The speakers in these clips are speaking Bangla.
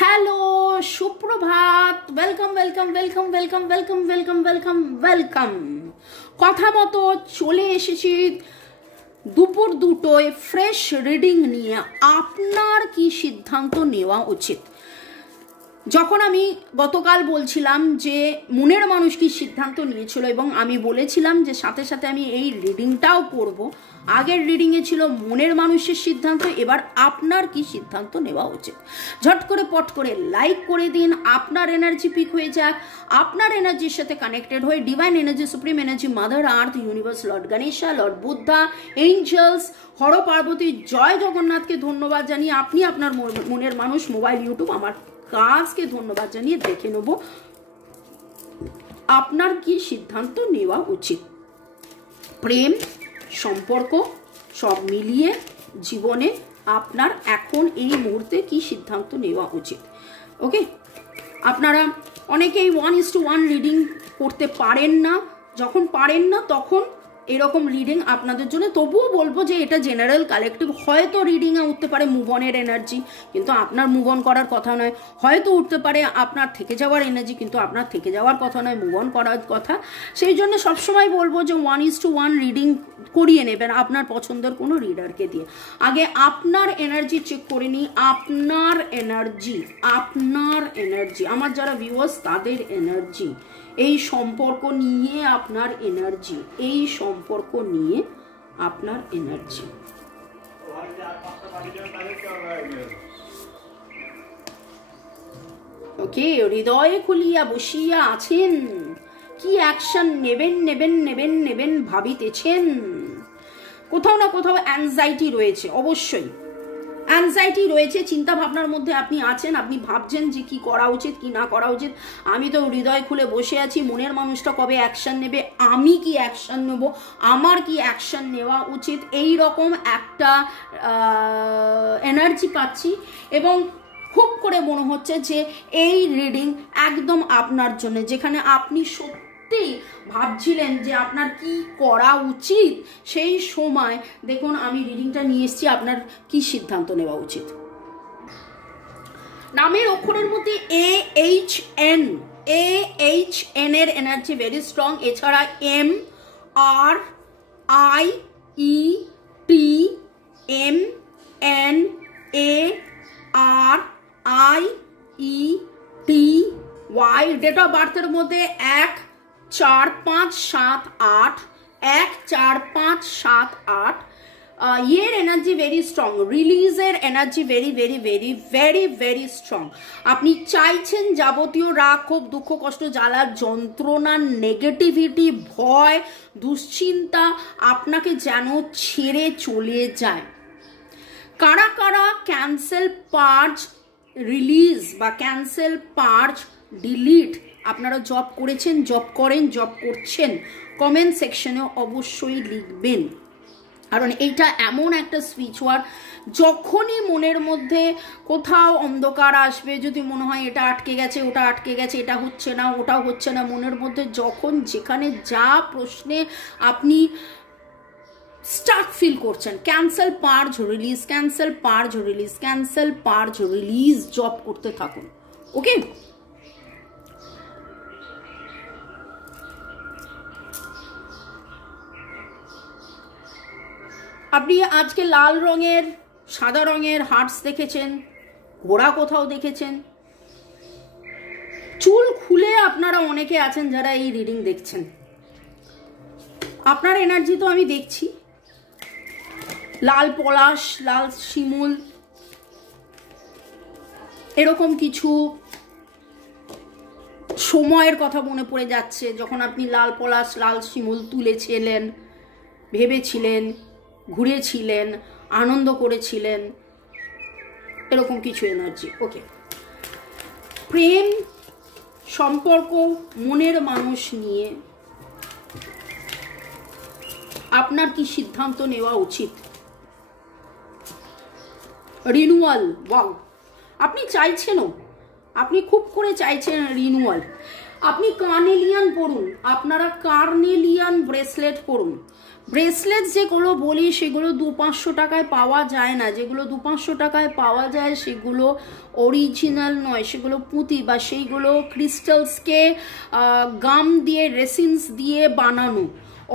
হ্যালো, সুপ্রভাত। Welcome welcome welcome welcome welcome welcome welcome welcome. কথা মতো চলে এসেছি দুপুর দুটোয় ফ্রেশ রিডিং নিয়ে। আপনার কি সিদ্ধান্ত নেওয়া উচিত? যখন আমি গতকাল বলছিলাম যে মনের মানুষ কি সিদ্ধান্ত নিয়েছিল এবং আমি বলেছিলাম যে সাথে সাথে আমি এই রিডিংটাও করব। আগের রিডিংয়ে ছিল মনের মানুষের সিদ্ধান্ত, এবার আপনার কি সিদ্ধান্ত নেওয়া উচিত। ঝট করে পট করে লাইক করে দিন, আপনার এনার্জি পিক হয়ে যাক। আপনার এনার্জির সাথে কানেক্টেড হয়ে divine energy, supreme energy, mother earth, universe, lord Ganesha, lord Buddha, angels, Har Parvati, জয় জগন্নাথকে ধন্যবাদ জানিয়ে আপনি আপনার মনের মানুষ মোবাইল, ইউটিউব, আমার কাজকে ধন্যবাদ জানিয়ে দেখে নেব আপনার কি সিদ্ধান্ত নেওয়া উচিত। প্রেম, সম্পর্ক সব মিলিয়ে জীবনে আপনার এখন এই মুহূর্তে কি সিদ্ধান্ত নেওয়া উচিত। ওকে, আপনারা অনেকেই 1:1 রিডিং করতে পারেন না। যখন পারেন না তখন এরকম রিডিং আপনাদের জন্য। তবুও বলবো যে এটা জেনারেল কালেকটিভ। হয়তো রিডিংয়ে উঠতে পারে মুভ অনের এনার্জি, কিন্তু আপনার মুভ অন করার কথা নয়। হয়তো উঠতে পারে আপনার থেকে যাওয়ার এনার্জি, কিন্তু আপনার থেকে যাওয়ার কথা নয়, মুভ অন করার কথা। সেই জন্য সবসময় বলবো যে 1:1 রিডিং করিয়ে নেবেন আপনার পছন্দের কোনো রিডারকে দিয়ে। আগে আপনার এনার্জি চেক করে নিই। আপনার এনার্জি আমার যারা ভিউয়ার্স তাদের এনার্জি, এই সম্পর্ক নিয়ে আপনার এনার্জি, এই সম্পর্ক নিয়ে আপনার এনার্জি। ওকে, হৃদয়ে খুলিয়া বসিয়া আছেন, কি অ্যাকশন নেবেন নেবেন নেবেন নেবেন ভাবিতেছেন। কোথাও না কোথাও অ্যাংজাইটি রয়েছে, অবশ্যই অ্যাংজাইটি রয়েছে, চিন্তা ভাবনার মধ্যে আপনি আছেন। আপনি ভাবছেন যে কি করা উচিত কি না করা উচিত। আমি তো হৃদয় খুলে বসে আছি, মনের মানুষটা কবে অ্যাকশন নেবে, আমি কি অ্যাকশন নেব, আমার কি অ্যাকশন নেওয়া উচিত, এই রকম একটা এনার্জি পাচ্ছি। এবং খুব করে মনে হচ্ছে যে এই রিডিং একদম আপনার জন্য, যেখানে আপনি ভাবছিলেন যে আপনার কি করা উচিত, সেই সময় দেখুন আমি রিডিংটা নিয়ে এসেছি আপনার কি সিদ্ধান্ত নেওয়া উচিত। নামের অক্ষরের মধ্যে AHN এর এনার্জি ভেরি স্ট্রং। এছাড়া MRIETMARIETY। ডেট অফ বার্থের মধ্যে 1-4-5-7-8, 1-4-5-7-8। ইয়ের এনার্জি ভেরি স্ট্রং, রিলিজের energy very very very very very strong. আপনি চাইছেন যাবতীয় রাগ, ক্ষোভ, দুঃখ, কষ্ট, জ্বালা, যন্ত্রণা, নেগেটিভিটি, ভয়, দুশ্চিন্তা আপনাকে যেন ছেড়ে চলে যায়। কারা কারা ক্যান্সেল, পার্জ, রিলিজ বা ক্যান্সেল, পার্জ, ডিলিট আপনারা জব করেছেন, জব করেন, জব করছেন, কমেন্ট সেকশনে অবশ্যই লিখবেন। কারণ এইটা এমন একটা সুইচ ওয়ার্ড, যখনই মনের মধ্যে কোথাও অন্ধকার আসবে, যদি মনে হয় এটা আটকে গেছে, ওটা আটকে গেছে, এটা হচ্ছে না, ওটা হচ্ছে না, মনের মধ্যে যখন যেখানে যা প্রশ্নে আপনি স্টাক ফিল করছেন, cancel, purge, release, cancel, purge, release, cancel, purge, release job করতে থাকুন। ওকে, আপনি আজকে লাল রঙের, সাদা রঙের হার্টস দেখেছেন, ঘোড়া কোথাও দেখেছেন, চুল খুলে আপনারা অনেকে আছেন যারা এই রিডিং দেখছেন। আপনার এনার্জি তো আমি দেখছি, লাল পলাশ, লাল শিমুল, এরকম কিছু সময়ের কথা মনে পড়ে যাচ্ছে যখন আপনি লাল পলাশ, লাল শিমুল তুলেছিলেন, ভেবেছিলেন, ঘুরেছিলেন, আনন্দ করেছিলেন, এরকম কিছু এনার্জি। ওকে, প্রেম, সম্পর্ক, মনের মানুষ নিয়ে আপনার কি সিদ্ধান্ত নেওয়া উচিত। রিনুয়াল, ওয়াও, আপনি চাইছেনও, আপনি খুব করে চাইছেন রিনুয়াল। আপনি কার্নেলিয়ান পরুন, আপনারা কার্নেলিয়ান ব্রেসলেট পরুন। ব্রেসলেট যেগুলো বলি সেগুলো 200-500 টাকায় পাওয়া যায় না, যেগুলো 200-500 টাকায় পাওয়া যায় সেগুলো অরিজিনাল নয়, সেগুলো পুঁতি বা সেইগুলো ক্রিস্টালসকে গাম দিয়ে রেসিনস দিয়ে বানানো।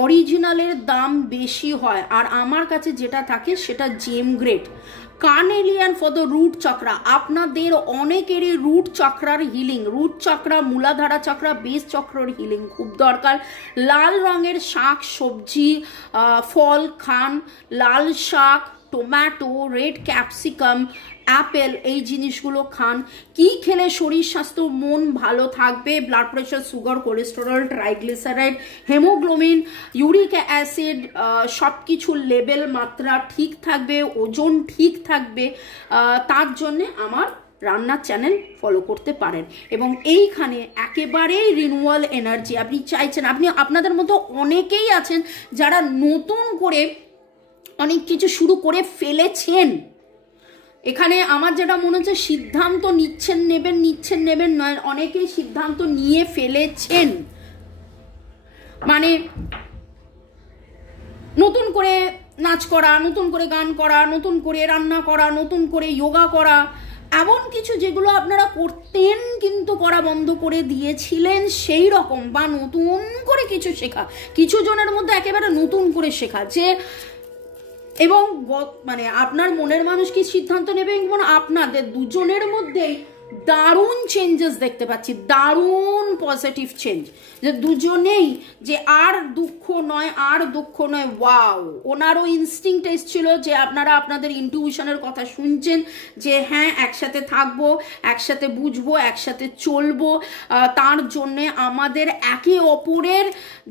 অরিজিনালের দাম বেশি হয়, আর আমার কাছে যেটা থাকে সেটা gem grade carnelian for the root chakra. আপনাদের অনেকেরই রুট চক্রার healing, root chakra, Muladhara chakra, base চক্রের হিলিং খুব দরকার। লাল রঙের শাক সবজি ফল খান, লাল শাক, টমেটো, রেড ক্যাপসিকাম, অ্যাপেল, এই জিনিসগুলো খান। কি খেলে শরীর স্বাস্থ্য মন ভালো থাকবে? Blood pressure, sugar, cholesterol, triglyceride, haemoglobin, uric acid সব কিছুর লেভেল মাত্রা ঠিক থাকবে, ওজন ঠিক থাকবে। তার জন্যে আমার রান্নার চ্যানেল ফলো করতে পারেন। এবং এইখানে একেবারেই রিনিউয়াল এনার্জি আপনি চাইছেন। আপনাদের মতো অনেকেই আছেন যারা নতুন করে অনেক কিছু শুরু করে ফেলেছেন। এখানে আমার যেটা মনে হচ্ছে সিদ্ধান্ত নিচ্ছেন নেবেন নয়, অনেকেই সিদ্ধান্ত নিয়ে ফেলেছেন। মানে নতুন করে নাচ করা, নতুন করে গান করা, নতুন করে রান্না করা, নতুন করে যোগা করা, এমন কিছু যেগুলো আপনারা করতেন কিন্তু করা বন্ধ করে দিয়েছিলেন সেই রকম, বা নতুন করে কিছু শেখা, কিছু জনের মধ্যে একেবারে নতুন করে শেখা যে, এবং মানে আপনার মনের মানুষ কি সিদ্ধান্ত নেবে, এবং আপনাদের দুজনের মধ্যেই দারুণ চেঞ্জেস দেখতে পাচ্ছি, দারুণ পজিটিভ চেঞ্জ, যে দুজনেই যে আর দুঃখ নয়, ওয়াও। ওনারও ইনস্টিংক্ট এসেছিল যে আপনারা আপনাদের ইনটিউশনের কথা শুনছেন, যে হ্যাঁ একসাথে থাকবো, একসাথে বুঝবো, একসাথে চলবো। তার জন্যে আমাদের একে অপরের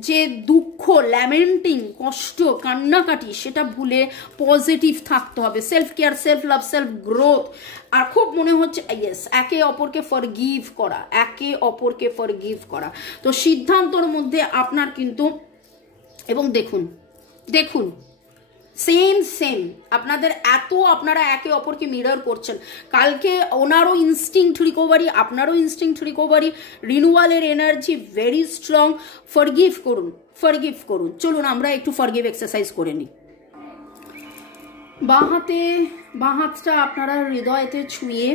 যে দুঃখ, ল্যামেন্টিং, কষ্ট, কান্নাকাটি, সেটা ভুলে পজিটিভ থাকতে হবে। Self care, self love, self growth. আর খুব মনে হচ্ছে ইয়েস, একে অপরকে ফরগিভ করা, একে অপরকে ফরগিভ করা। তো সিদ্ধান্তর মধ্যে আপনার কিন্তু, এবং দেখুন সেম আপনাদের আপনারা একে অপরকে মিরর করছেন। কালকে ওনারও ইনস্টিংক্ট রিকভারি, আপনারও ইনস্টিংক্ট রিকভারি, রিনিউয়ালের এনার্জি ভেরি স্ট্রং। ফরগিভ করুন। চলুন আমরা একটু ফরগিভ এক্সারসাইজ করে নিই। বাঁ হাতটা আপনারা হৃদয়তে ছুঁয়ে,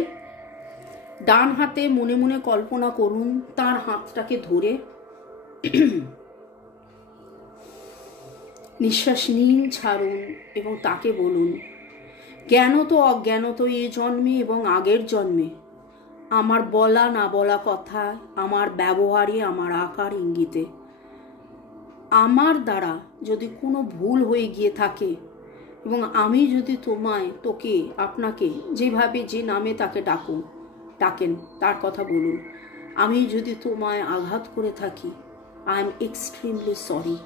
ডান হাতে মনে মনে কল্পনা করুন তার হাতটাকে ধরে নিঃশ্বাস নিন, ছাড়ুন, এবং তাকে বলুন, জ্ঞানত অজ্ঞানত এই জন্মে এবং আগের জন্মে আমার বলা না বলা কথা, আমার ব্যবহারে, আমার আকার ইঙ্গিতে আমার দ্বারা যদি কোনো ভুল হয়ে গিয়ে থাকে, এবং আমি যদি তোকে, আপনাকে যেভাবে যে নামে তাকে ডাকেন তার কথা বলুন, আমি যদি তোমায় আঘাত করে থাকি, আই এম এক্সট্রিমলি সরি,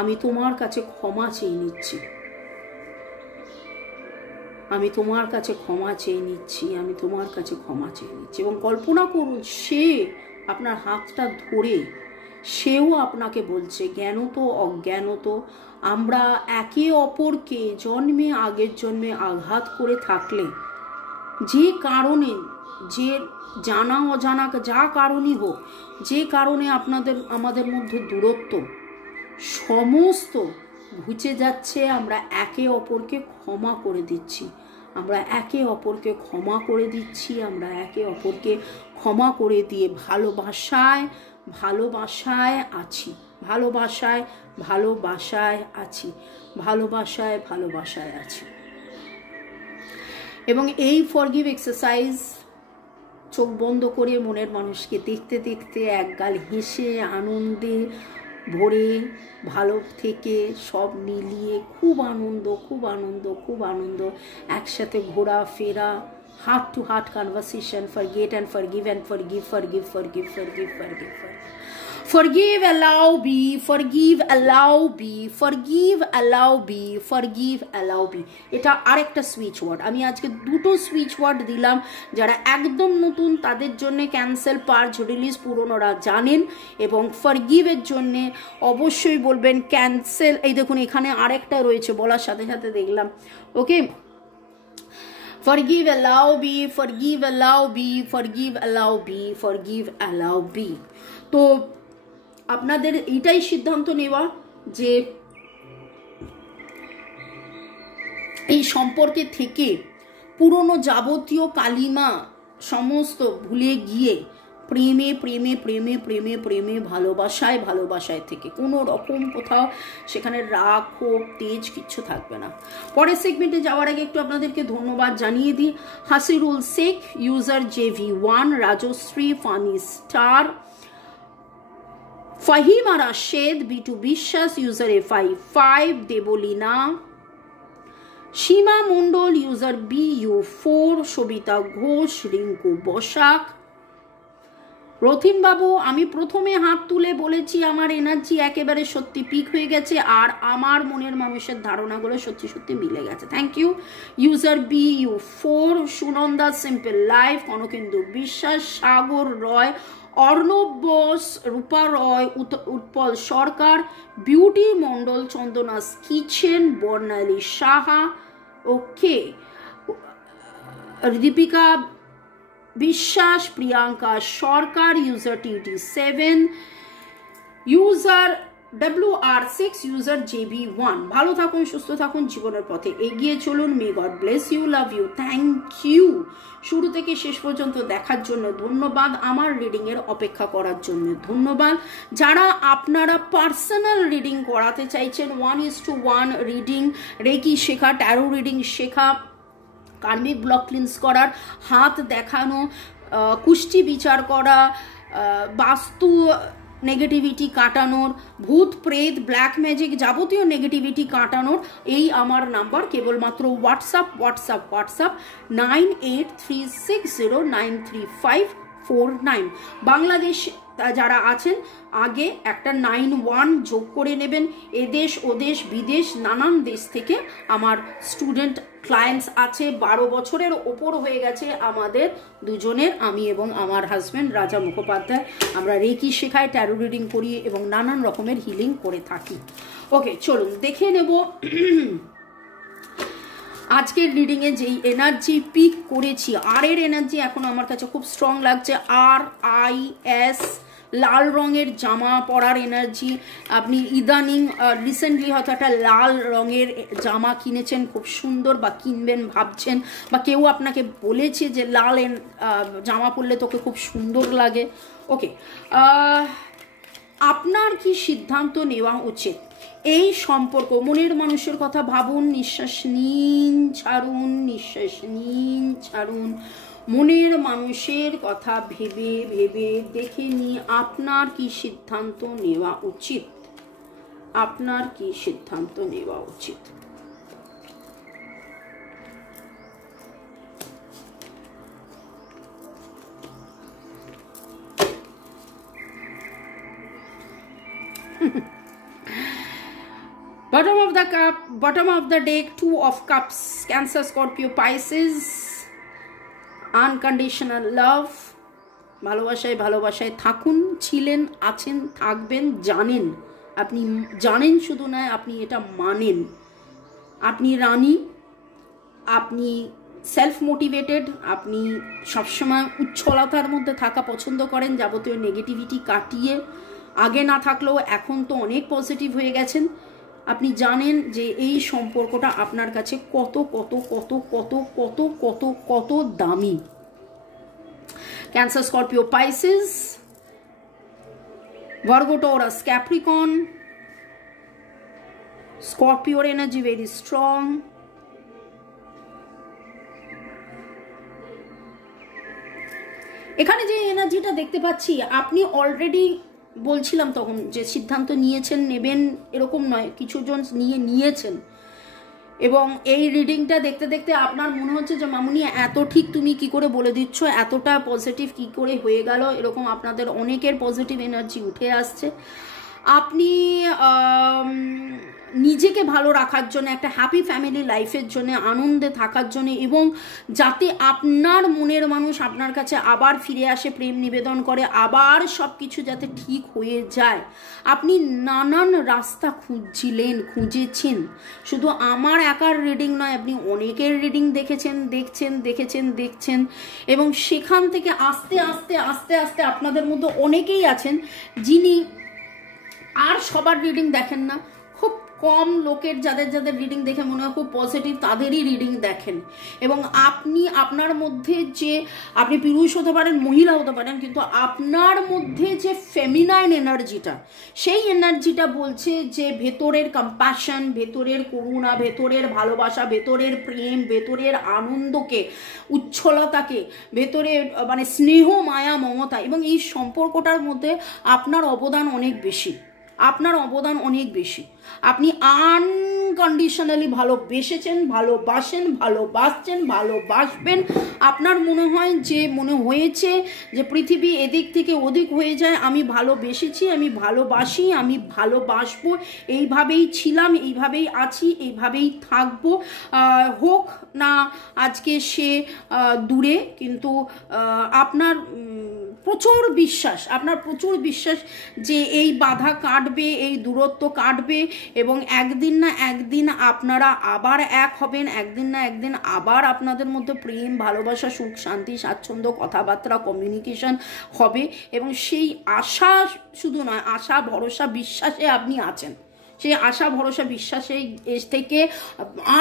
আমি তোমার কাছে ক্ষমা চেয়ে নিচ্ছি, আমি তোমার কাছে ক্ষমা চেয়ে নিচ্ছি, এবং কল্পনা করুন সে আপনার হাতটা ধরে, সেও আপনাকে বলছে, জ্ঞানত অজ্ঞানত আমরা একে অপরকে জন্মে আগের জন্মে আঘাত করে থাকলে, যে কারণে, যে জানা অজানা যা কারণই হোক, যে কারণে আমাদের মধ্যে দূরত্ব সমস্ত ঘুচে যাচ্ছে, আমরা একে অপরকে ক্ষমা করে দিচ্ছি, আমরা একে অপরকে ক্ষমা করে দিয়ে ভালোবাসায় আছি। এবং এই ফরগিভ এক্সারসাইজ চোখ বন্ধ করে মনের মানুষকে দেখতে দেখতে, একগাল হেসে, আনন্দে ভরে, ভালো থেকে সব মিলিয়ে খুব আনন্দ, একসাথে ঘোরাফেরা, heart to heart conversation, forget and forgive and forgive. Forgive, allow, be. এটা আরেকটা সুইচ ওয়ার্ড। আমি আজকে দুটো সুইচ ওয়ার্ড দিলাম। যারা একদম নতুন তাদের জন্য ক্যান্সেল, পার্জ, রিলিজ পুরনোরা জানেন, এবং ফরগিভের জন্য অবশ্যই বলবেন ক্যান্সেল। এই দেখুন এখানে আরেকটা রয়েছে, বলার সাথে সাথে দেখলাম। ওকে, forgive, allow, be. তো আপনাদের এইটাই সিদ্ধান্ত নেওয়া যে এই সম্পর্কে থেকে পুরনো যাবতীয় কালিমা সমস্ত ভুলে গিয়ে প্রেমে প্রেমে প্রেমে প্রেমে প্রেমে ভালোবাসায় ভালোবাসায় থেকে কোনো রকম কোথাও সেখানে রাগ ক্ষোভ তেজ কিচ্ছু থাকবে না। পরের সেগমেন্টে যাওয়ার আগে একটু আপনাদেরকে ধন্যবাদ জানিয়ে দিই। Hasirul Sheikh user JV1, Rajashree funny star, Fahima Rashed, B2 Biswas user FI5, Debalina, Seema Mondal user BU4, Sabita Ghosh, Rinku Basak, Rathin babu আমি প্রথমে হাত তুলে বলেছি আমার এনার্জি একেবারে সত্যি পিক হয়ে গেছে আর আমার মনের মানুষের ধারণাগুলো সত্যি সত্যি মিলে গেছে। Thank you user BU4, Sunanda simple life, Kanakendu Biswas, Sagar Roy, Arnab Bose, Rupa Roy, Utpal Sarkar, Beauty Mondal, Chandana's kitchen, Barnali Saha, okay, Deepika Biswas, Priyanka Sarkar user TT7, user WR6, user JB1। ভালো থাকুন, সুস্থ থাকুন, জীবনের পথে এগিয়ে চলুন। May God bless you, love you, thank you. শুরু থেকে শেষ পর্যন্ত দেখার জন্য ধন্যবাদ, আমার রিডিং এর অপেক্ষা করার জন্য ধন্যবাদ। যারা আপনারা পার্সোনাল রিডিং করাতে চাইছেন, 1:1 রিডিং, রেকি শেখা, ট্যারো রিডিং শেখা, কার্মিক ব্লক ক্লিন্স করার, হাত দেখানো, কুষ্টি বিচার করা, বাস্তু নেগেটিভিটি কাটানোর, ভূত প্রেত ব্ল্যাক ম্যাজিক যাবতীয় নেগেটিভিটি কাটানোর, এই আমার নাম্বার। কেবলমাত্র হোয়াটসঅ্যাপ 9836093549। বাংলাদেশ যারা আছেন আগে একটা 91 যোগ করে নেবেন। এদেশ ওদেশ বিদেশ নানান দেশ থেকে আমার স্টুডেন্ট ক্লায়েন্টস আছে। 12 বছরের ওপর হয়ে গেছে আমাদের দুজনের, আমি এবং আমার হাজব্যান্ড রাজা মুখোপাধ্যায়। আমরা রেকি শেখাই, ট্যারো রিডিং করি এবং নানান রকমের হিলিং করে থাকি। ওকে, চলুন দেখে নেব আজকের রিডিংয়ে যেই এনার্জি পিক করেছি। আর এর এনার্জি এখন আমার কাছে খুব স্ট্রং লাগছে। RIS, লাল রঙের জামা পরার এনার্জি। আপনি ইদানিং রিসেন্টলি হয়তো একটা লাল রঙের জামা কিনেছেন, খুব সুন্দর, বা কিনবেন ভাবছেন, বা কেউ আপনাকে বলেছে যে লাল জামা পরলে তোকে খুব সুন্দর লাগে। ওকে, আপনার কি সিদ্ধান্ত নেওয়া উচিত? এই সম্পর্ক, মনের মানুষের কথা ভাবুন, নিঃশ্বাস নিন ছাড়ুন, নিঃশ্বাস নিন ছাড়ুন। মনের মানুষের কথা ভেবে ভেবে দেখে নিন আপনার কি সিদ্ধান্ত নেওয়া উচিত। আপনার কি সিদ্ধান্ত নেওয়া উচিত? Bottom of the cup, bottom of the deck, 2 of cups, Cancer, Scorpio, Pisces, unconditional love, ভালোবাসায় ভালোবাসায় থাকুন, ছিলেন, আছেন, থাকবেন, জানেন। আপনি জানেন শুধু নয়, আপনি এটা মানেন। আপনি রানী, আপনি সেলফ মোটিভেটেড, আপনি সবসময় উচ্ছলতার মধ্যে থাকা পছন্দ করেন, যাবতীয় নেগেটিভিটি কাটিয়ে। আগে না থাকলেও এখন তো অনেক পজিটিভ হয়ে গেছেন। আপনি জানেন যে এই সম্পর্কটা আপনার কাছে কত কত কত কত কত কত কত দামি। Cancer, Scorpio, Pisces, Virgo, Taurus, Capricorn. স্করপিওর এনার্জি ভেরি স্ট্রং। এখানে যে এনার্জিটা দেখতে পাচ্ছি, আপনি অলরেডি বলছিলাম তখন যে সিদ্ধান্ত নিয়েছেন, নেবেন এরকম নয়, কিছুজন নিয়েছেন। এবং এই রিডিংটা দেখতে দেখতে আপনার মনে হচ্ছে যে মামুনি এত ঠিক তুমি কি করে বলে দিচ্ছ, এতটা পজিটিভ কি করে হয়ে গেল। এরকম আপনাদের অনেকের পজিটিভ এনার্জি উঠে আসছে। আপনি নিজেকে ভালো রাখার জন্য, একটা হ্যাপি ফ্যামিলি লাইফের জন্য, আনন্দে থাকার জন্য, এবং যাতে আপনার মনের মানুষ আপনার কাছে আবার ফিরে আসে, প্রেম নিবেদন করে, আবার সব কিছু যাতে ঠিক হয়ে যায়, আপনি নানান রাস্তা খুঁজেছেন। শুধু আমার একার রিডিং নয়, আপনি অনেকের রিডিং দেখছেন, এবং সেখান থেকে আস্তে আস্তে আস্তে আস্তে আপনাদের মধ্যে অনেকেই আছেন যিনি আর সবার রিডিং দেখেন না, খুব কম লোকের যাদের যাদের রিডিং দেখে মনে হয় খুব পজিটিভ, তাদেরই রিডিং দেখেন। এবং আপনি আপনার মধ্যে যে, আপনি পুরুষ হতে পারেন, মহিলা হতে পারেন, কিন্তু আপনার মধ্যে যে ফেমিনাইন এনার্জিটা, সেই এনার্জিটা বলছে যে ভেতরের কম্প্যাশন, ভেতরের করুণা, ভেতরের ভালোবাসা, ভেতরের প্রেম, ভেতরের আনন্দকে, উচ্ছলতাকে, ভেতরের মানে স্নেহ, মায়া, মমতা, এবং এই সম্পর্কটার মধ্যে আপনার অবদান অনেক বেশি, আপনার অবদান অনেক বেশি। আপনি আনকন্ডিশনালি ভালোবেসেছেন, ভালোবাসেন, ভালোবাসছেন, ভালোবাসবেন। আপনার মনে হয় যে, মনে হয়েছে যে পৃথিবী এদিক থেকে ওদিক হয়ে যায়, আমি ভালোবেসেছি, আমি ভালোবাসি, আমি ভালোবাসবো, এইভাবেই ছিলাম, এইভাবেই আছি, এইভাবেই থাকবো। হোক না আজকে সে দূরে, কিন্তু আপনার প্রচুর বিশ্বাস, আপনার প্রচুর বিশ্বাস যে এই বাধা কাটবে, এই দূরত্ব কাটবে, এবং একদিন না একদিন আপনারা আবার এক হবেন, একদিন না একদিন আবার আপনাদের মধ্যে প্রেম, ভালোবাসা, সুখ, শান্তি, স্বাচ্ছন্দ্য, কথাবার্তা, কমিউনিকেশন হবে। এবং সেই আশা শুধু নয়, আশা, ভরসা, বিশ্বাসে আপনি আছেন। সেই আশা, ভরসা, বিশ্বাসে থেকে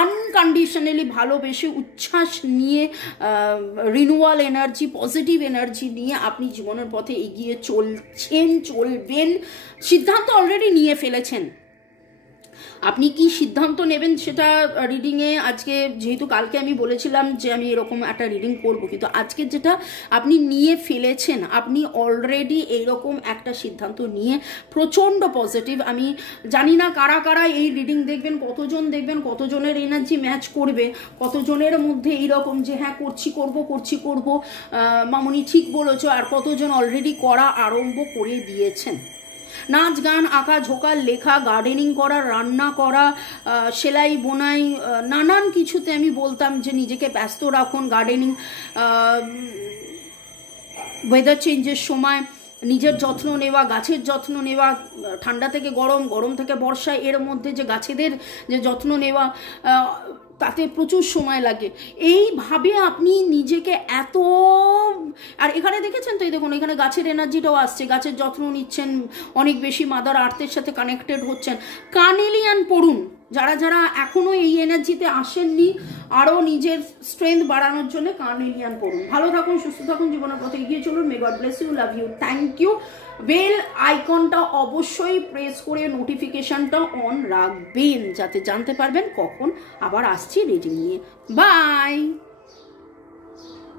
আনকন্ডিশনালি ভালোবেসে, উচ্ছ্বাস নিয়ে, রিনুয়াল এনার্জি, পজিটিভ এনার্জি নিয়ে আপনি জীবনের পথে এগিয়ে চলছেন, চলবেন। সিদ্ধান্ত অলরেডি নিয়ে ফেলেছেন। আপনি কি সিদ্ধান্ত নেবেন সেটা রিডিংয়ে আজকে, যেহেতু কালকে আমি বলেছিলাম যে আমি এরকম একটা রিডিং করব, কিন্তু আজকে যেটা আপনি নিয়ে ফেলেছেন, আপনি অলরেডি এইরকম একটা সিদ্ধান্ত নিয়ে প্রচণ্ড পজিটিভ। আমি জানি না কারা কারা এই রিডিং দেখবেন, কতজন দেখবেন, কতজনের এনার্জি ম্যাচ করবে, কতজনের মধ্যে এইরকম যে হ্যাঁ করছি, মামনি ঠিক বলেছো, আর কতজন অলরেডি করা আরম্ভ করে দিয়েছেন। নাচ, গান, আঁকা, ঝোঁকা, লেখা, গার্ডেনিং করা, রান্না করা, সেলাই, বোনাই, নানান কিছুতে আমি বলতাম যে নিজেকে ব্যস্ত রাখুন। গার্ডেনিং, ওয়েদার চেঞ্জের সময় নিজের যত্ন নেওয়া, গাছের যত্ন নেওয়া, ঠান্ডা থেকে গরম, গরম থেকে বর্ষা, এর মধ্যে যে গাছেদের যে যত্ন নেওয়া, তাতে প্রচুর সময় লাগে। এইভাবে আপনি নিজেকে এত, আর এখানে দেখেছেন তো, এই দেখুন এখানে গাছের এনার্জিটাও আসছে, গাছের যত্ন নিচ্ছেন, অনেক বেশি মাদার আর্থের সাথে কানেক্টেড হচ্ছেন। কার্নেলিয়ান পড়ুন, যারা যারা এখনো এই এনার্জিতে আসেননি, আরও নিজের স্ট্রেংথ বাড়ানোর জন্য কার্নেলিয়ান পড়ুন। ভালো থাকুন, সুস্থ থাকুন, জীবনের পথে এগিয়ে চলুন। May God bless you, love you, thank you. Bell আইকনটা অবশ্যই প্রেস করে নোটিফিকেশনটা অন রাখবেন, যাতে জানতে পারবেন কখন আবার আসছি রিডিং নিয়ে। বাই।